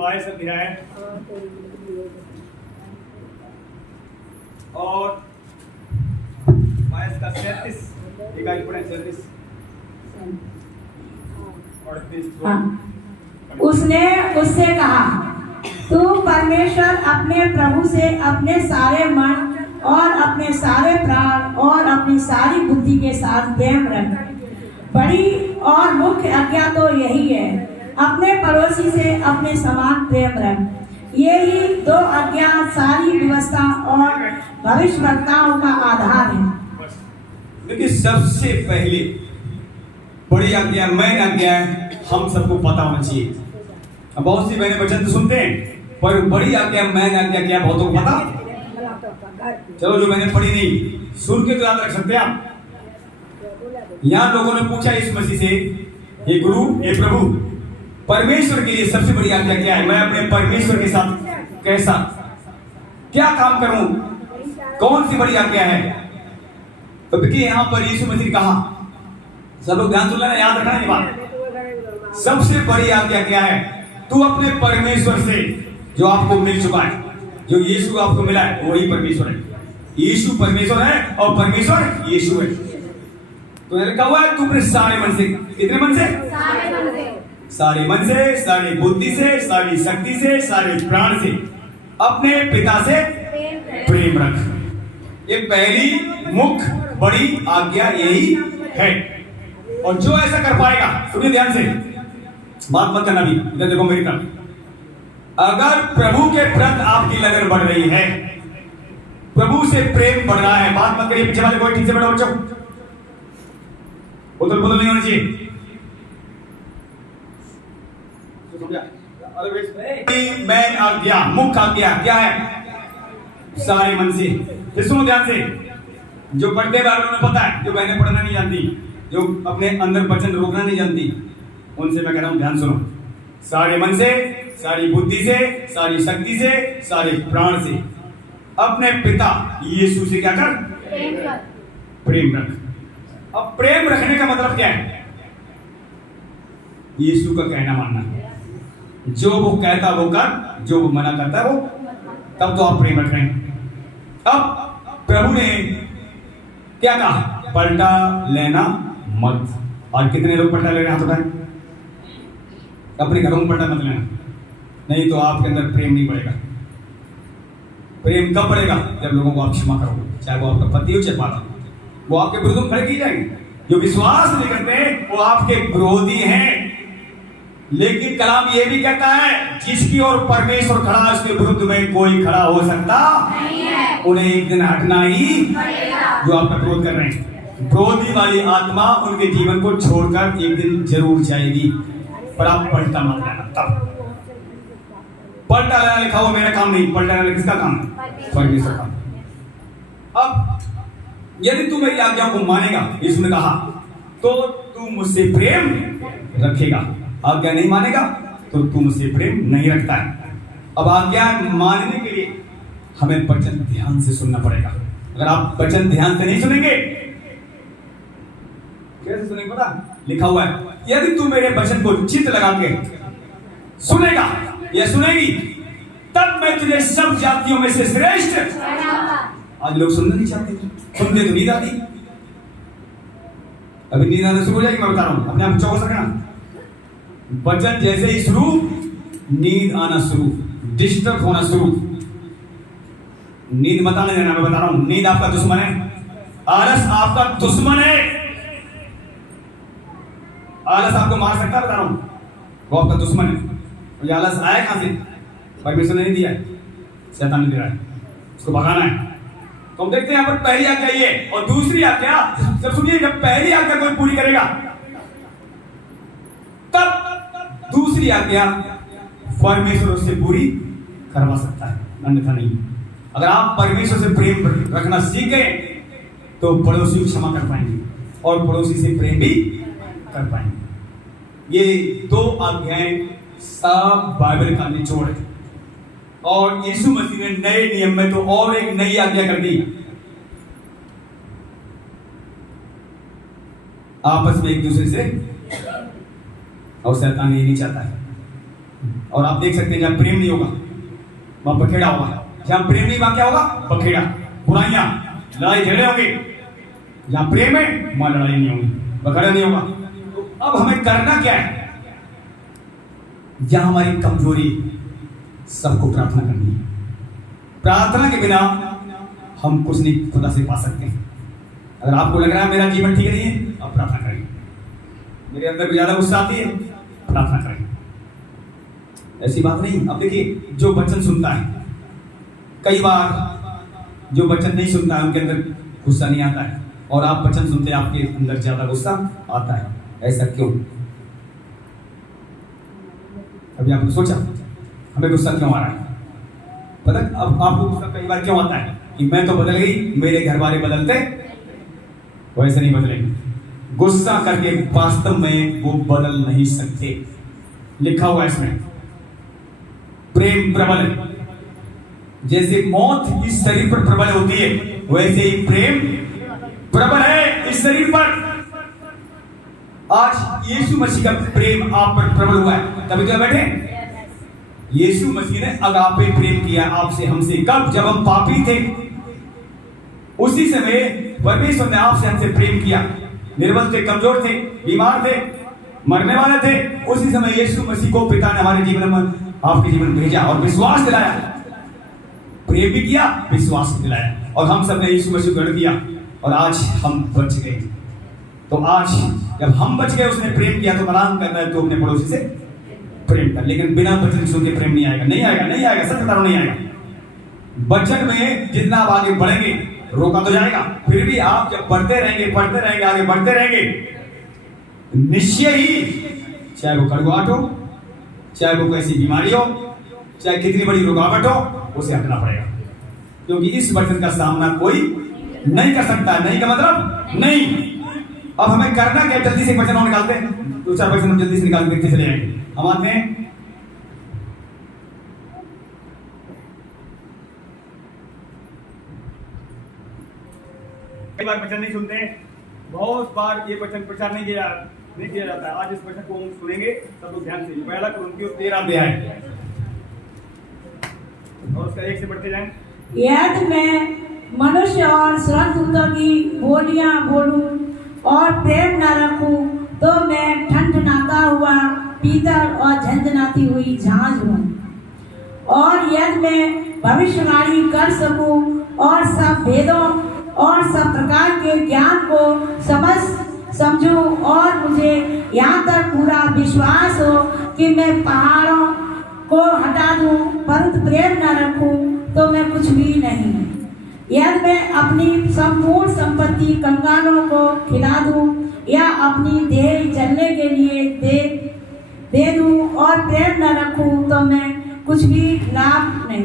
22 अध्याय और 22 का 37 इकाई पढ़े 37 उसने उससे कहा, तू परमेश्वर अपने प्रभु से अपने सारे मन और अपने सारे प्राण और अपनी सारी बुद्धि के साथ प्रेम रख। बड़ी और मुख्य आज्ञा तो यही है, अपने पड़ोसी से अपने समान प्रेम रख। ये ही दो आज्ञा सारी व्यवस्था और भविष्यवक्ताओं का आधार है। देखिए, सबसे पहले बड़ी आज्ञा मेन आज्ञा हम सबको पता होना चाहिए। अब बहुत सी बहने वचन तो सुनते हैं, पर बड़ी आज्ञा मेन आज्ञा क्या बहुतों को पता? चलो, जो मैंने पढ़ी नहीं सुन के तो याद रख सकते हैं आप। यहाँ लोगों ने पूछा इस मसीह से, ये गुरु, ये प्रभु, परमेश्वर के लिए सबसे बड़ी आज्ञा क्या है? मैं अपने परमेश्वर के साथ कैसा क्या काम करूं? कौन सी बड़ी आज्ञा है? तो देखिए, यहाँ पर यीशु मसीह ने कहा, सब लोग ध्यान सुन लेना, याद रखना ये बात। सबसे बड़ी आज्ञा क्या है? तू अपने परमेश्वर से, जो आपको मिल चुका है, जो यीशु आपको मिला है, वही परमेश्वर है। यीशु परमेश्वर है और परमेश्वर यीशु है। तो लिखा हुआ है, तू अपने सारे मन से, कितने मन से? सारे मन से, सारी बुद्धि से, सारी शक्ति से, सारे प्राण से अपने पिता से प्रेम रख। ये पहली मुख्य बड़ी आज्ञा यही है। और जो ऐसा कर पाएगा, सुनिए ध्यान से, बात मत करना भी, इधर देखो मेरी तरफ। अगर प्रभु के प्रति आपकी लगन बढ़ रही है, प्रभु से प्रेम बढ़ रहा है, बात मत करिए, पीछे वाले कोई ठीक से बैठो बच्चों, उधर बदल नहीं होना चाहिए। मैं आज्ञा, मुख्य आज्ञा क्या है? सारे मन से। फिर सुनो ध्यान से, जो पढ़ते वालों ने पता है, जो बहनें पढ़ना नहीं जानती, जो अपने अंदर वचन रोकना नहीं जानती, उनसे मैं कह रहा हूं ध्यान सुनो। सारे मन से, सारी बुद्धि से, सारी शक्ति से, सारे प्राण से अपने पिता यीशु से क्या कर? प्रेम रख। अब प्रेम रखने का मतलब क्या है? यीशु का कहना मानना। जो वो कहता वो कर, जो वो मना करता वो, तब तो आप प्रेम रख रहे हैं। अब प्रभु ने क्या कहा? पलटा लेना मत। और कितने लोग पलटा ले रहे हैं? हाथ उठाएं। अपने घरों में पलटा मत लेना, नहीं तो आपके अंदर प्रेम नहीं बढ़ेगा। प्रेम कब बढ़ेगा? जब लोगों को आप क्षमा करोगे, चाहे वो आपका पति हो चाहे माता। वो आपके विरुद्ध में खड़े किए जाएंगे। जो विश्वास नहीं करते वो आपके विरोधी हैं। लेकिन कलाम ये भी कहता है, जिसकी ओर परमेश्वर खड़ा है उसके विरुद्ध में कोई खड़ा हो सकता नहीं है। उन्हें एक दिन हटना ही पड़ेगा। जो आपका विरोध कर रहे हैं, विरोधी वाली आत्मा उनके जीवन को छोड़कर एक दिन जरूर जाएगी। पर आप पलटा मत लेना। तब पलटा लेना लिखा हुआ मेरा काम नहीं, पलटा लेना किसका काम है? परमेश्वर का। अब यदि तू मेरी आज्ञा को मानेगा, यीशु ने कहा, तो तू मुझसे प्रेम रखेगा। आज्ञा नहीं मानेगा तो तू मुझसे प्रेम नहीं रखता है। अब आज्ञा मानने के लिए हमें वचन ध्यान से सुनना पड़ेगा। अगर आप वचन ध्यान से नहीं सुनेंगे, कैसे सुनेंगे पता? लिखा हुआ है, यदि तू मेरे वचन को चित्त लगा के सुनेगा या सुनेगी, तब मैं तुझे सब जातियों में से श्रेष्ठ। आज लोग सुनना नहीं चाहते, सुनते तो नींद आती। अभी नींद आना शुरू हो जाएगी, मैं बता रहा हूं, अपने आप चौकस रखना। वचन जैसे ही शुरू, नींद आना शुरू, डिस्टर्ब होना शुरू। नींद मत आने देना, मैं बता रहा हूं, नींद आपका दुश्मन है, आलस आपका दुश्मन है। आलस आपको मार सकता है, बता रहा हूं, वो आपका दुश्मन है। ये आलस आया कहां से? परमेश्वर ने नहीं दिया है, शैतान ने दे रहा है, उसको भगाना है। तो हम देखते हैं यहाँ पर पहली आज्ञा ये, और दूसरी आज्ञा, जब सुनिए, जब पहली आज्ञा कोई पूरी करेगा, तब दूसरी आज्ञा परमेश्वर उससे पूरी करवा सकता है, अन्यथा नहीं। अगर आप परमेश्वर से प्रेम रखना सीख गए, तो पड़ोसी को क्षमा कर पाएंगे और पड़ोसी से प्रेम भी कर पाएंगे। ये दो आज्ञाएं सब बाइबल का निचोड़ है। और यीशु मसीह ने नए नियम में तो और एक नई आज्ञा कर दी, आपस में एक दूसरे से, और शैतान ये नहीं चाहता है और आप देख सकते हैं जहां प्रेम नहीं होगा वहां बखेड़ा होगा, जहां प्रेम नहीं वहां क्या होगा? बखेड़ा, बुराइयां, लड़ाई झगड़े होंगे। जहां प्रेम है वहां लड़ाई नहीं होगी, बखेड़ा नहीं होगा। तो अब हमें करना क्या है? जहां हमारी कमजोरी, सबको प्रार्थना करनी है। प्रार्थना के बिना हम कुछ नहीं खुदा से पा सकते हैं। अगर आपको लग रहा है मेरा जीवन ठीक नहीं है, आप प्रार्थना करें। मेरे अंदर ज्यादा गुस्सा आती है, प्रार्थना करें। ऐसी बात नहीं। अब देखिए, जो वचन सुनता है, कई बार जो वचन नहीं सुनता है उनके अंदर गुस्सा नहीं आता है, और आप वचन सुनते हैं आपके अंदर ज्यादा गुस्सा आता है। ऐसा क्यों? अभी आपने सोचा हमें गुस्सा क्यों आ रहा है? पता अब आपको गुस्सा कई बार क्यों आता है कि मैं तो बदल गई, मेरे घर वाले बदलते वैसे नहीं बदलेंगे। गुस्सा करके वास्तव में वो बदल नहीं सकते। लिखा हुआ इसमें, प्रेम प्रबल है। जैसे मौत इस शरीर पर प्रबल होती है, वैसे ही प्रेम प्रबल है इस शरीर पर। आज यीशु मसीह का प्रेम आप पर प्रबल हुआ है, तभी तो बैठे। यीशु मसीह ने अगापे प्रेम किया आपसे, हमसे। कब? जब हम पापी थे, उसी समय परमेश्वर ने आपसे हमसे प्रेम किया। निर्बल थे, कमजोर थे, बीमार थे, मरने वाले थे, उसी समय यीशु मसीह को पिता ने हमारे जीवन में, आपके जीवन में भेजा और विश्वास दिलाया। प्रेम भी किया, विश्वास भी दिलाया, और हम सब ने यीशु मसीह को ग्रहण किया, और आज हम बच गए। तो आज जब हम बच गए, उसने प्रेम किया, तो कलाम करना है तो अपने पड़ोसी से प्रेम कर। लेकिन बिना वचन सुन के प्रेम नहीं आएगा, नहीं आएगा, नहीं आएगा, सत्य बता रहा हूं, नहीं आएगा। वचन में जितना आप आगे बढ़ेंगे, रोका तो जाएगा, फिर भी आप जब बढ़ते रहेंगे, आगे बढ़ते रहेंगे, निश्चय ही, चाहे वो कड़वाहट हो, चाहे वो कैसी बीमारी हो, चाहे कितनी बड़ी रुकावट हो, उसे हटना पड़ेगा। क्योंकि इस वचन का सामना कोई नहीं कर सकता। नहीं का मतलब नहीं। अब हमें करना क्या? जल्दी से वचन और निकालते हैं, 2-4 वचन हम जल्दी से निकाल के चले जाएंगे। हम आते हैं कई बार वचन नहीं सुनते हैं, बहुत बार ये वचन प्रचार नहीं किया जाता है। आज इस वचन को हम सुनेंगे, सब लोग ध्यान से। पहला कुरिन्थियों 13 अध्याय, और उसका 1 से बढ़ते जाएं। यदि मैं मनुष्य और स्वर्गदूतों की बोलियां बोलूं और प्रेम न रखूं, तो मैं ठनठनाता हुआ पीतल और झंझनाती हुई झांझ हूं। और यदि मैं भविष्यवाणी कर सकूं और सब भेदों और सब प्रकार के ज्ञान को समझूं, और मुझे यहाँ तक पूरा विश्वास हो कि मैं पहाड़ों को हटा दूं, परंतु प्रेम न रखूं, तो मैं कुछ भी नहीं। यदि मैं अपनी संपूर्ण संपत्ति कंगालों को खिला दूं या अपनी देह जलने के लिए दे दूं और प्रेम न रखूं, तो मैं कुछ भी लाभ नहीं।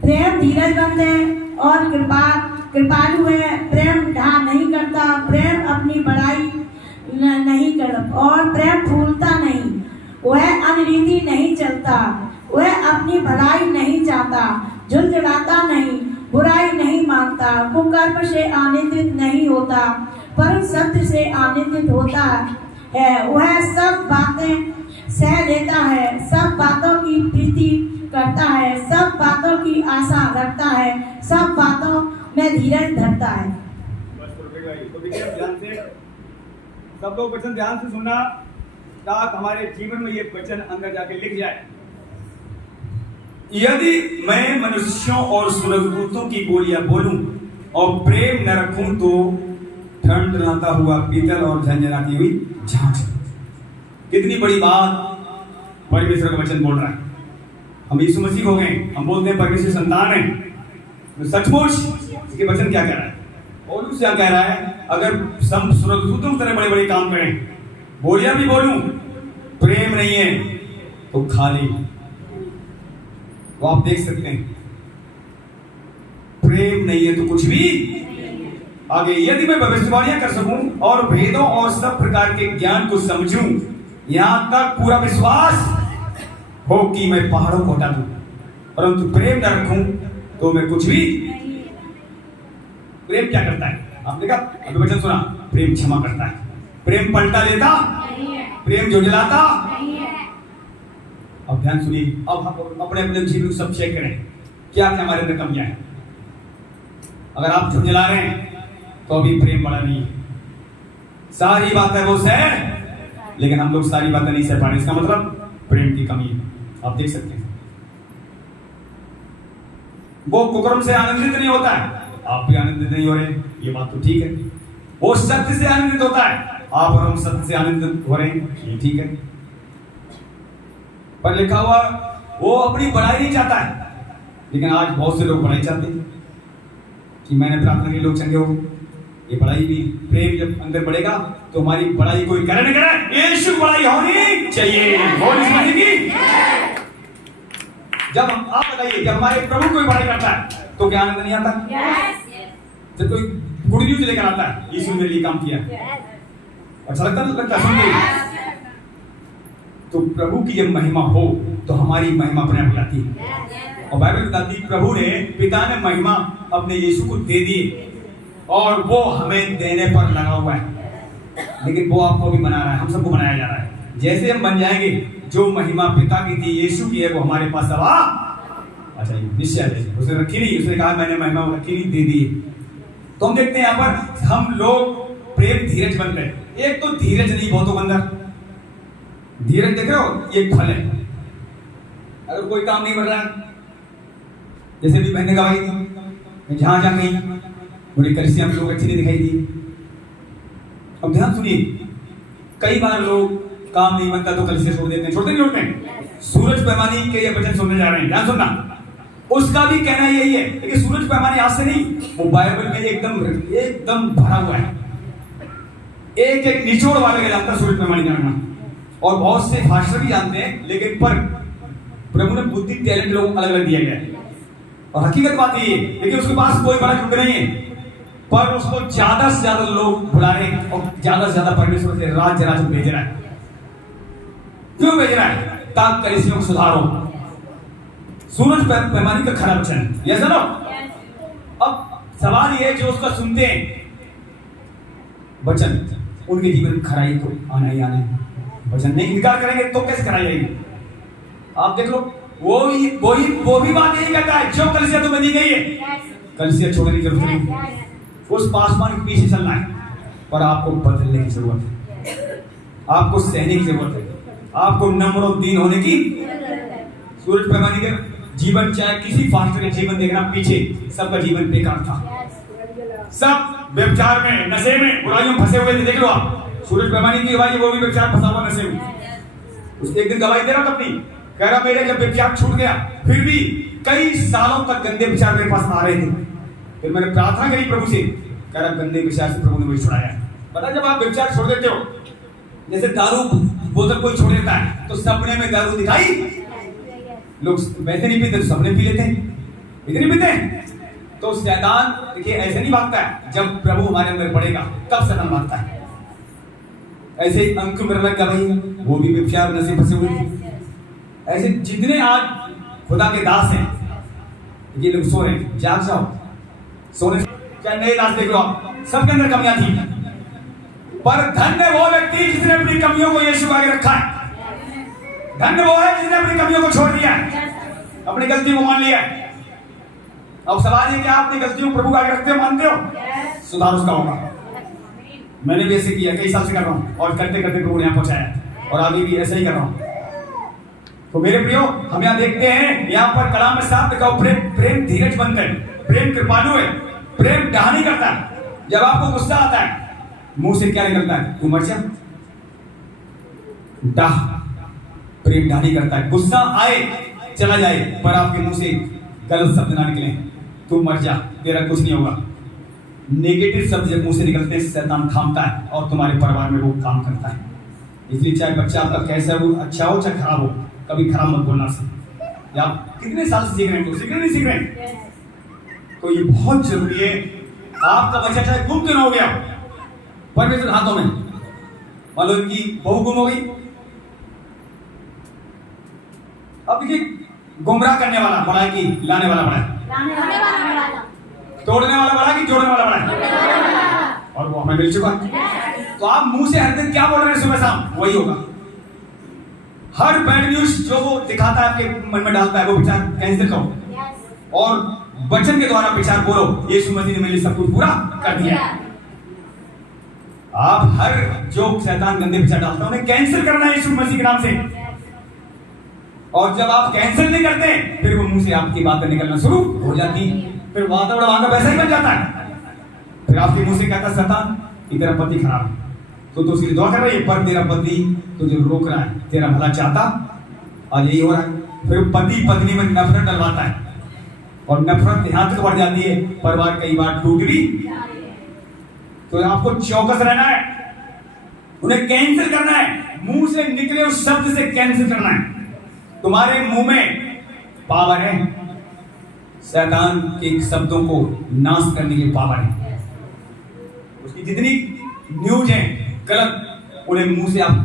प्रेम धीरजवंत है और कृपालु है। प्रेम ढा नहीं करता, प्रेम अपनी बड़ाई नहीं करता, और प्रेम फूलता नहीं। वह अनरीति नहीं चलता, वह अपनी भलाई नहीं चाहता, झुंझुलाता नहीं, बुराई नहीं मांगता, कुकर्म से आनंदित नहीं होता, पर सत्य से आनंदित होता है। वह सब बातें सह लेता है, सब बातों की प्रीति करता है, सब बातों की आशा रखता है, सब बातों में धीरज धरता है। तो ध्यान से सब लोग वचन ध्यान से सुनना, ताकि हमारे जीवन में ये वचन अंदर जाके लिख जाए। यदि मैं मनुष्यों और स्वर्गदूतों की बोलियां बोलूं और प्रेम न रखूं, तो ठनठनाता हुआ पीतल और झंझनाती हुई झांझ। कितनी बड़ी बात परमेश्वर का वचन बोल रहा है। हम यीशु मसीह हो गए, हम बोलते हैं परमेश्वर संतान है, तो सचमुच इसके वचन क्या कह रहा है? और क्या कह रहा है? अगर सब स्वर्गदूतों की तरह बड़े बड़े काम करें, बोलियां भी बोलूं, प्रेम नहीं है तो खाली। वो आप देख सकते हैं, प्रेम नहीं है तो कुछ भी। आगे, यदि मैं भविष्यवाणियां कर सकूं और भेदों और सब प्रकार के ज्ञान को समझूं, यहां तक पूरा विश्वास हो कि मैं पहाड़ों को हटा दूं, परंतु प्रेम न रखूं, तो मैं कुछ भी। प्रेम क्या करता है? आपने कहा, अभी वचन सुना, प्रेम क्षमा करता है, प्रेम पलटा लेता, प्रेम झुंझलाता, अब ध्यान सुनिए, अब हम अपने अपने जीवन को सब चेक करें, क्या क्या हमारे अंदर कमियां हैं। अगर आप झुंझला रहे हैं तो अभी प्रेम बड़ा नहीं है। सारी बातें वो सह, लेकिन हम लोग सारी बातें नहीं सह पा रहे, इसका मतलब प्रेम की कमी है। आप देख सकते हैं, वो कुकर्म से आनंदित नहीं होता है, आप भी आनंदित नहीं हो रहे, ये बात तो ठीक है। वो सत्य से आनंदित होता है, आप और हम सत्य से आनंदित हो रहे हैं, ये ठीक है। पर लिखा हुआ वो अपनी बड़ाई नहीं चाहता है, लेकिन आज बहुत से लोग बड़ाई चाहते हैं कि मैंने प्रार्थना के लोग चंगे हो। ये बड़ाई भी, प्रेम जब अंदर बढ़ेगा तो हमारी बड़ाई कोई करे न करे, यीशु की बड़ाई होनी चाहिए। बोल इस बात की। जब आप बताइए, जब हमारे प्रभु कोई बड़ाई करता है तो क्या आनंद नहीं आता? जब कोई गुड न्यूज लेकर आता है, यीशु ने ये काम किया, अच्छा लगता है। तो प्रभु की जब महिमा हो तो हमारी महिमा अपने आप लाती है। और बाइबल बताती है प्रभु ने, पिता ने महिमा अपने यीशु को दे दी और वो हमें देने पर लगा हुआ है, लेकिन वो आपको भी बना रहा है, हम सबको बनाया जा रहा है। जैसे हम बन जाएंगे, जो महिमा पिता की थी, यीशु की है, वो हमारे पास अब अच्छा निश्चय उसने रखी नहीं, उसने कहा मैंने महिमा रखी नहीं, दे दी। तो हम देखते हैं यहाँ पर हम लोग प्रेम धीरज बन गए। एक तो धीरज नहीं बहुतों के अंदर, धीरज देख रहे हो, ये फल है। अगर कोई काम नहीं बढ़ रहा है, जैसे भी बहने गवाही दी, जहां जहां गई मुझे कलिसिया में लोग अच्छी नहीं दिखाई दी। अब ध्यान सुनिए, कई बार लोग काम नहीं बनता तो कलिसिया छोड़ देते हैं, छोड़ते नहीं छोड़ते। सूरज पैमानी के ये वचन सुनने जा रहे हैं, ध्यान सुनना। उसका भी कहना यही है कि सूरज पैमानी आज से नहीं, वो बाइबल में एकदम भरा हुआ है, एक एक निचोड़ वाले का जानता सूरज पैमानी जानना। और बहुत से भाषा भी जानते हैं, लेकिन पर प्रभु ने बुद्धि टैलेंट लोगों को अलग अलग दिया गया है। और हकीकत बात ये है, लेकिन उसके पास कोई बड़ा क्यों नहीं है, पर उसको ज्यादा से ज्यादा लोग बुला रहे हैं और ज्यादा से ज्यादा परमेश्वर से राज्य भेज रहा है। क्यों भेज रहा है? ताकि कलिसियों को सुधार हो। सूरज पैमानी का खरा वचन, ये सुनो। अब सवाल ये, जो उसका सुनते हैं वचन, उनके जीवन में खराई तो आना ही आना है। वचन नहीं इनकार करेंगे तो कैसे खराई आएगी? आप देख लो, वो भी बात यही कहता है, जो कलिसिया तो बनी गई है, कलिसिया छोड़ने की जरूरत नहीं, उस पासवान के पीछे चलना है। पर आपको बदलने की जरूरत है, आपको सहने की जरूरत है, आपको नम्र और दीन होने की। सूरज पैमाने के जीवन, चाहे किसी फास्टर के जीवन देखना, पीछे सबका जीवन बेकार था, सब व्यभिचार में, नशे में, बुराइयों में फंसे हुए थे। देख लो आप, सूरज पैमाने की गवाही, वो भी व्यभिचार फंसा हुआ नशे में। उसने एक दिन गवाही दे रहा था अपनी, कह रहा मेरे जब व्यभिचार छूट गया, फिर भी कई सालों तक गंदे विचार मेरे पास आ रहे थे। फिर मैंने प्रार्थना करी प्रभु से, कह रहा गंदे विचार से प्रभु ने मुझे छुड़ाया। पता, जब आप व्यभिचार छोड़ देते हो, जैसे दारू बोतल कोई छोड़ देता है तो सपने में दारू दिखाई, लोग वैसे नहीं पीते तो सपने पी लेते हैं, इतने पीते हैं। तो शैतान देखिए ऐसे नहीं भागता है, जब प्रभु हमारे अंदर पड़ेगा तब शैतान भागता है। ऐसे ही अंकुर मरना का भाई, वो भी व्यभिचार नशे फंसे हुए थे। ऐसे जितने आज खुदा के दास हैं, ये लोग सो रहे हैं, जाग जाओ, सोने चाहे नए दास देख लो आप, सबके अंदर कमियां थी। पर धन्य वो व्यक्ति जिसने अपनी कमियों को यीशु आगे रखा है। धन्य वो है जिसने अपनी कमियों को छोड़ दिया है, अपनी गलतियों को मान लिया है। अब सवाल ये, क्या आपने गलतियों को प्रभु आगे रखते हो, मानते हो? सुधार उसका होगा। मैंने भी ऐसे किया, कई साल से कर रहा हूं, और करते करते प्रभु ने यहाँ पहुंचाया, और आगे भी ऐसा ही कर रहा हूं। तो मेरे प्रियो, हम यहाँ देखते हैं, यहाँ पर कलाम में साफ लिखा, प्रेम धीरज बनता है, प्रेम कृपालु है, प्रेम डाह नहीं करता। जब आपको गुस्सा आता है, मुंह से क्या निकलता है? तू मर जा। डाह, प्रेम डाह नहीं करता है। गुस्सा आए चला जाए, पर आपके मुंह से गलत शब्द ना निकले, तू मर जा, तेरा कुछ नहीं होगा। नेगेटिव शब्द जब मुंह से निकलते हैं, शैतान थामता है और तुम्हारे परिवार में वो काम करता है। इसलिए चाहे बच्चा आपका कैसा हो, अच्छा हो चाहे खराब हो, कभी खराब मत बोलना सीख। आप कितने साल से सीख रहे हैं, तो सीख रहे नहीं सीख रहे? तो ये बहुत जरूरी है। आपका बच्चा चाहे गुम क्यों हो गया, परमेश्वर हाथों में, मान लो इनकी बहू गुम हो गई, अब देखिए, गुमराह करने वाला बड़ा है कि लाने वाला बड़ा है? तोड़ने वाला बड़ा है कि जोड़ने वाला बड़ा है? और वो हमें मिल चुका। तो आप मुंह से हर दिन क्या बोल रहे हैं सुबह शाम, वही होगा। हर बैड न्यूज जो वो दिखाता है आपके मन में डालता है वो विचार कैंसिल करो और वचन के द्वारा विचार बोलो, यीशु मसीह ने मेरे लिए सब कुछ पूरा कर दिया। आप हर जो शैतान गंदे विचार डालता है उन्हें कैंसिल करना है यीशु मसीह के नाम से। और जब आप कैंसिल नहीं करते फिर वो मुंह से आपकी बातें निकलना शुरू हो जाती, फिर वातावरण वहां का वैसा ही बन जाता है। फिर आपके मुंह से कहता शैतान कि तेरा पति खराब है, तो उसके लिए दुआ कर रही है, पर तेरा पति तुझे रोक रहा है, तेरा भला चाहता, और यही हो रहा है। फिर पति पत्नी में नफरत डलवाता है और नफरत यहां तक बढ़ जाती है, परिवार कई बार टूट भी। तो आपको चौकस रहना है, उन्हें कैंसिल करना है, मुंह से निकले उस शब्द से कैंसिल करना है। तुम्हारे मुंह में पावर है, शैतान के शब्दों को नाश करने की पावर है। उसकी जितनी न्यूज है गलत, उन्हें मुंह से आप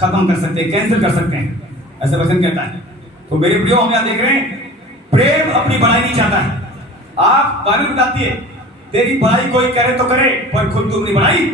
खत्म कर सकते हैं, कैंसिल कर सकते हैं, ऐसा वचन कहता है। तो मेरे प्रियो, हम यहां देख रहे हैं प्रेम अपनी बढ़ाई नहीं चाहता है। आप बाइबल बताती है तेरी बढ़ाई कोई करे तो करे, पर खुद तुम अपनी बढ़ाई